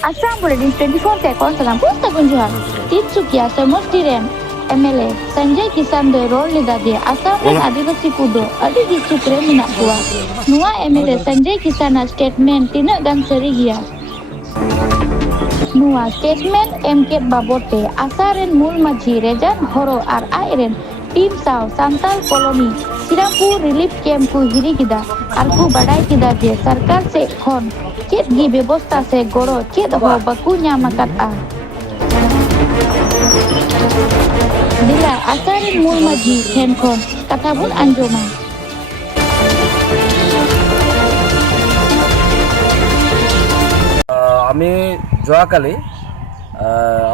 Assam Bulletin 24 te kon salam pusta kunjua. Tinsukia Samostir MLA Sanjay Kisan do role lida dia Assam ren adivasi kudo adi disukre minak kuwa. Nua MLA Sanjay Kisan statement tina gan seri gia. Nua statement MK babote asaren mul maji rejan horo ar airen tim saw santal koloni Sirampur relief camp ku hiri kida arku badai kida je sarkar se khon chet gi ব্যবস্থা se goro chet ho baku nyamakat a Bila asarin mul maji ten khon kata bun anjoma আমি যোৱাকালি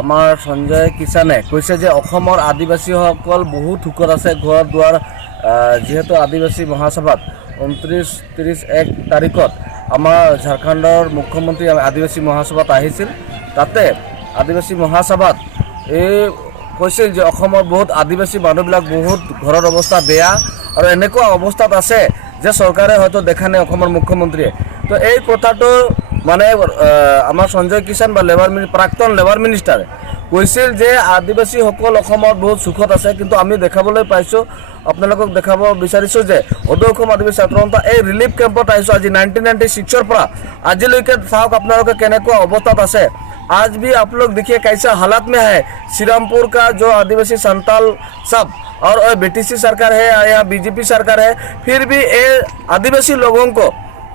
আমাৰ সঞ্জয় কিষাণে কৈছে যে অসমৰ আদিবাসীসকল বহুত সুখত আছে ঘৰ দুৱাৰ যেহেতু আদিবাসী মহাসভাত 29-31 তাৰিখত আমাৰ ঝাৰখণ্ডৰ মুখ্যমন্ত্ৰী আদিবাসী মহাসভাত আহিছিল তাতে আদিবাসী মহাসভাত এই কৈছিল যে অসমৰ বহুত আদিবাসী মানুহবিলাক বহুত ঘৰৰ অৱস্থা বেয়া আৰু এনেকুৱা অৱস্থাত আছে যে চৰকাৰে হয়তো দেখা নাই অসমৰ মুখ্যমন্ত্ৰীয়ে তো এই কথাটো মানে আমাৰ সঞ্জয় কিষাণ বা প্ৰাক্তন লেবাৰ মিনিষ্টাৰে কৈছিল যে আদিবাসীসকল অসমত বহুত সুখত আছে কিন্তু আমি দেখাবলৈ পাইছোঁ আপোনালোকক দেখাব বিচাৰিছোঁ যে সদৌ অসম আদিবাসী ছাত্ৰ সন্থা এই ৰিলিফ কেম্পত আহিছোঁ আজি 1996 পৰা আজিলৈকে চাওক আপোনালোকে কেনেকুৱা অৱস্থাত আছে आज भी आप लोग देखिए कैसा हालात में है श्रीरामपुर का जो आदिवासी संताल सब और बीटीसी सरकार है या बीजेपी सरकार है फिर भी ये आदिवासी लोगों को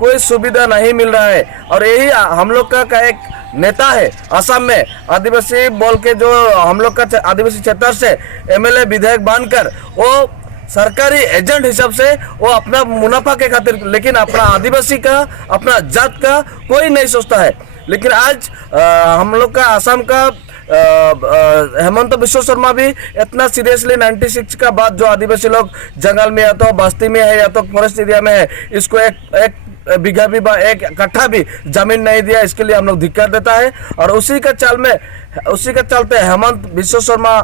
कोई सुविधा नहीं मिल रहा है और यही हम लोग का एक नेता है असम में आदिवासी बोल के जो हम लोग का आदिवासी क्षेत्र से एमएलए विधायक बनकर वो सरकारी एजेंट हिसाब से वो अपना मुनाफा के खातिर लेकिन अपना आदिवासी का अपना जात का कोई नहीं सोचता है लेकिन आज हम लोग का असम का हेमंत बिश्व शर्मा भी इतना सीरियसली 96 का बाद जो आदिवासी लोग जंगल में या तो बस्ती में है या तो फॉरेस्ट एरिया में है इसको एक बीघा भी एक कट्ठा भी जमीन नहीं दिया इसके लिए हम लोग धिक्कार देता है और उसी के चलते हेमंत बिश्व शर्मा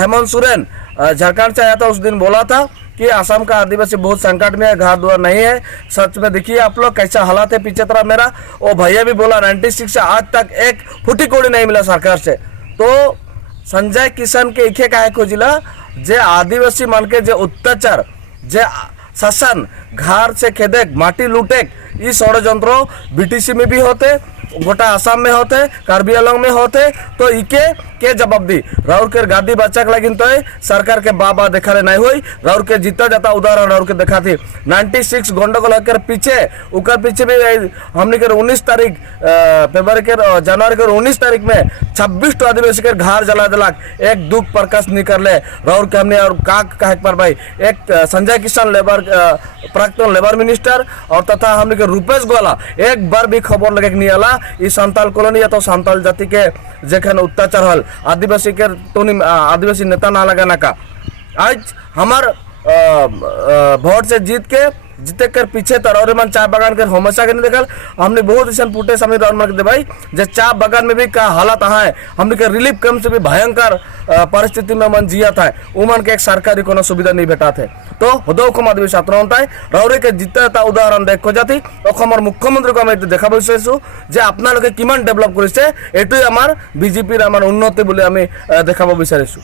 हेमंत सोरेन झारखंड से आया था उस दिन बोला था कि असम का आदिवासी बहुत संकट में है घर द्वार नहीं है सच में देखिए आप लोग कैसा हालात है पीछे तरह मेरा वो भैया भी बोला 96 से आज तक एक फुटी कोड़ी नहीं मिला सरकार से तो संजय किषाण के इखे काहे खोजिला जे आदिवासी मान के जे अत्याचार जे शासन घर से खेदेक माटी लूटेक ये षड्यंत्र बीटीसी में भी होते गोटा आसाम में होते कार्बी आंगलंग में होते तो इके के जवाब दी राउर के गादी बच्चा के लगिन तो सरकार के बाबा देखा नहीं हुई राउर के जीता जाता उदाहरण राउर के देखा थी 96 गंडगोल कर पीछे उकर पीछे भी हमने के 19 तारीख फरवरी के जनवरी के 19 तारीख में 26 आदिवासी के घर जला दिलाक एक दुख प्रकाश निकले राउर के हमने और कहे पर भाई एक संजय किषाण लेबर प्राक्तन लेबर मिनिस्टर और तथा हमने के रूपेश गोला एक बार भी खबर लगे नहीं आला इस संताल कॉलोनी या तो संताल जाति के जेखन अत्याचार हल आदिवासी के तो आदिवासी नेता ना लगाना का आज हमार वोट से जीते कर पीछे तरौरे मन चाय बागान के हमेशा के नहीं देखल हमने बहुत ऐसा फुटे सामने राउंड मार के भाई जे चाय बागान में भी का हालत है हमने के रिलीफ कैंप से भी भयंकर परिस्थिति में मन जिया था उमन के एक सरकारी कोनो सुविधा नहीं भेटा थे तो सदৌ অসম আদিবাসী ছাত্ৰ সন্থাই ৰাউৰে के जितना এটা উদাহৰণ দেখো জাতি অসমৰ মুখ্যমন্ত্ৰীক আমি দেখাব বিচাৰিছো যে আপোনালোকে কিমান ডেভেলপ কৰিছে এটোই আমাৰ বিজেপিৰ আমাৰ উন্নতি বুলি আমি দেখাব বিচাৰিছো।